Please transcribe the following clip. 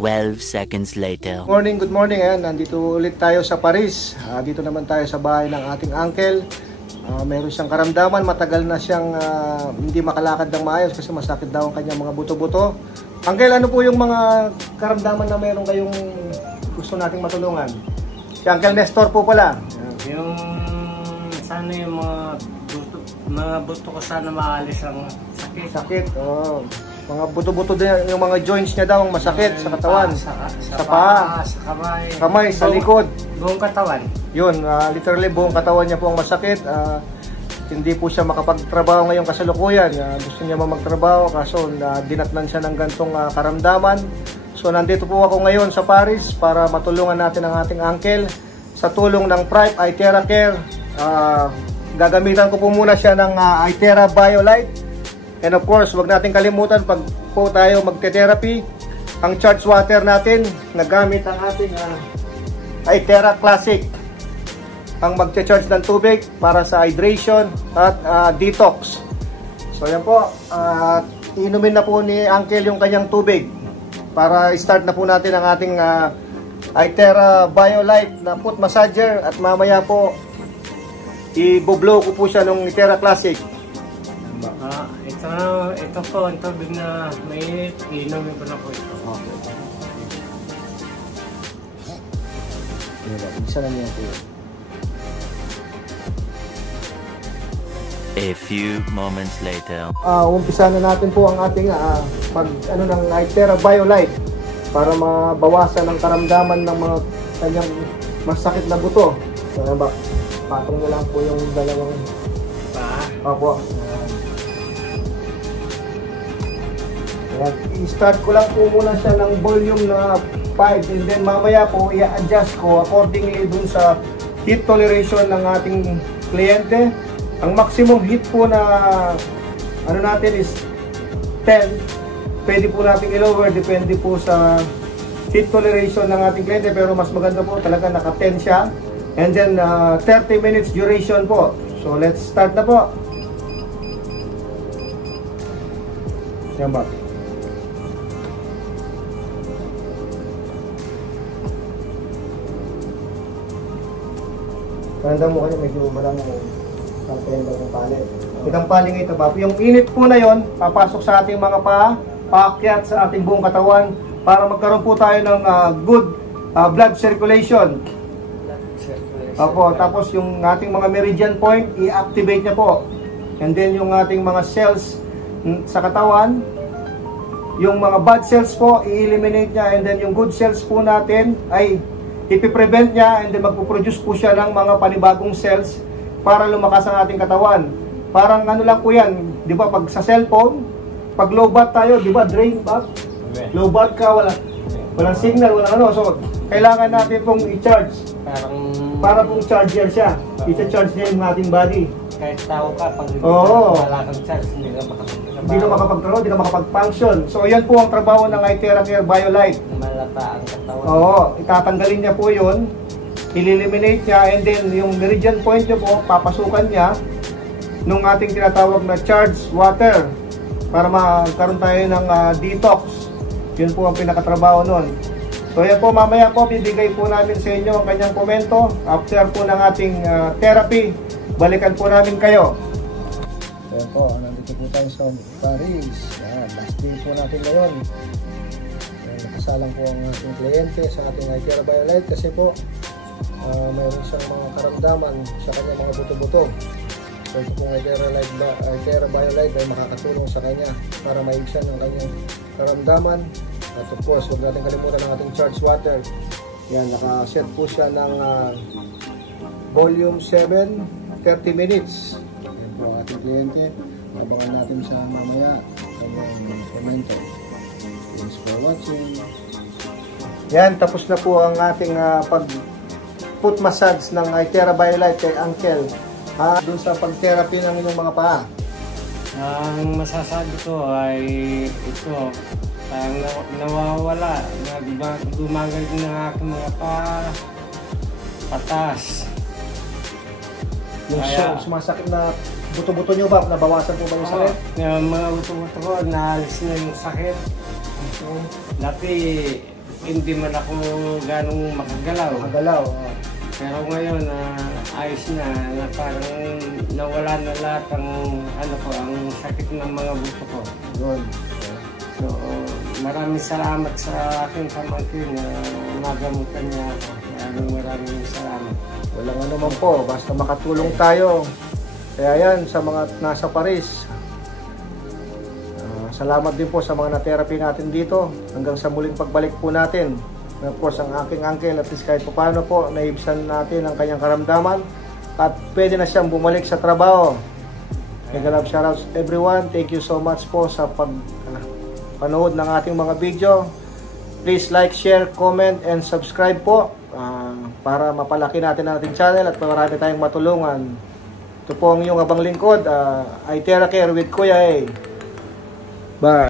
12 seconds later. Good morning. Ayan, nandito ulit tayo sa Paris. Dito naman tayo sa bahay ng ating uncle. Meron siyang karamdaman, matagal na siyang hindi makalakad ng maayos kasi masakit daw ang kanyang mga buto-buto. Uncle, ano po yung mga karamdaman na meron kayong gusto nating matulungan? Si Uncle Nestor po pala. Yung sana yung mga buto ko sana maalis ang sakit. Sakit, oh. Mga buto-buto din, yung mga joints niya daw masakit sa katawan. Sa paa, sa kamay, sa likod. Buong katawan. Yun, literally buong katawan niya po ang masakit. Hindi po siya makapagtrabaho ngayong kasalukuyan. Gusto niya magtrabaho kaso dinatnan siya ng gantong karamdaman. So nandito po ako ngayon sa Paris para matulungan natin ang ating uncle sa tulong ng Prime iTera Care. Gagamitan ko po muna siya ng iTera BioLite. And of course, wag natin kalimutan pag po tayo magte-therapy, ang charged water natin, nagamit ang ating iTera Classic. Ang magche-charge ng tubig para sa hydration at detox. So yan po, inumin na po ni Uncle yung kanyang tubig para start na po natin ang ating iTera BioLite na foot massager at mamaya po i-blow ko po siya ng iTera Classic. Ito po, ang tubig na mainit, inumin ko na po ito. Okay. Isa lang yan po. A few moments later. Umpisa na natin po ang ating ng iTera BioLite para mabawasan ang karamdaman ng mga kanyang masakit na buto. So, patong na lang po yung dalawang Opo. I-start ko lang po muna siya ng volume na 5 and then mamaya po i-adjust ko accordingly dun sa heat toleration ng ating kliyente. Ang maximum heat po na natin is 10. Pwede po natin i-lower, depende po sa heat toleration ng ating kliyente, pero mas maganda po talaga naka 10 siya. And then 30 minutes duration po. So let's start na po. Yan ba? Tanda mo kayo, medyo malang kampen lang yung palit. Itang paling ito ba? Yung init po na yon, papasok sa ating mga paa, paakyat sa ating buong katawan para magkaroon po tayo ng good blood circulation. Opo, tapos yung ating mga meridian point, i-activate niya po. And then yung ating mga cells sa katawan, yung mga bad cells po, i-eliminate niya. And then yung good cells po natin ay ipiprevent niya, and then magpuproduce po siya ng mga panibagong cells para lumakas ang ating katawan. Parang lang po yan, di ba, pag sa cellphone, pag low bat tayo, di ba, drain back? Low bat ka, walang signal, walang so kailangan natin pong i-charge. Para pong charger siya, i-charge niya yung ating body. Kahit tao ka, pag wala kang charge, hindi ka makapagtrabaho, hindi ka makapag-function. So yan po ang trabaho ng iTera Care BioLite. Malata ang katawan. Oo, itatanggalin niya po yun, i-eliminate niya, and then yung meridian point niya po, papasukan niya nung ating tinatawag na charged water para magkaroon tayo ng detox. Yun po ang pinakatrabaho nun. So yan po, mamaya po bibigay po namin sa inyo ang kanyang komento after po ng ating therapy. Balikan po namin kayo. Ayan po, nandito po tayo sa Paris. Last day po natin ngayon. Nakasalang po ang ating kliyente sa ating iTera BioLite kasi po mayroon siyang mga karamdaman sa kanyang mga buto-buto. So ito pong iTera BioLite ay makakatulong sa kanya para maibsan ang kanyang karamdaman. At of course, huwag natin kalimutan ang ating charged water. Yan, nakaset po siya ng volume 7, 30 minutes. Yan po ang ating kliyente. Abangan natin siya mamaya. Komento. Thanks for watching. Yan, tapos na po ang ating pag-foot massage ng iTera BioLite kay Uncle. Doon sa pag-therapy ng inyong mga paa. Ang masasabi ko ay ito, parang nawawala, gumagaling ng aking mga patas. Yung sumasakit na buto-buto nyo ba? Nabawasan po ba yung sakit? Yung mga buto-buto ko, naalis na yung sakit. Dati, hindi man ako ganong makagalaw. Magalaw. Pero ngayon, ayos na parang nawala na lahat ang, ang sakit ng mga buto ko. Good. So, maraming salamat sa aking pamangkin na magamutan niya ako. Maraming salamat. Walang ano man po, basta makatulong tayo. Kaya yan, sa mga nasa Paris, salamat din po sa mga na-therapy natin dito. Hanggang sa muling pagbalik po natin. And of course, ang aking uncle, at least kahit paano po, naibsan natin ang kanyang karamdaman. At pwede na siyang bumalik sa trabaho. Mega love shoutouts everyone. Thank you so much po sa panood ng ating mga video. Please like, share, comment, and subscribe po. Para mapalaki natin ang ating channel at marami tayong matulungan. Ito po ang iyong abang lingkod, iTerra Care with Kuya A. Bye!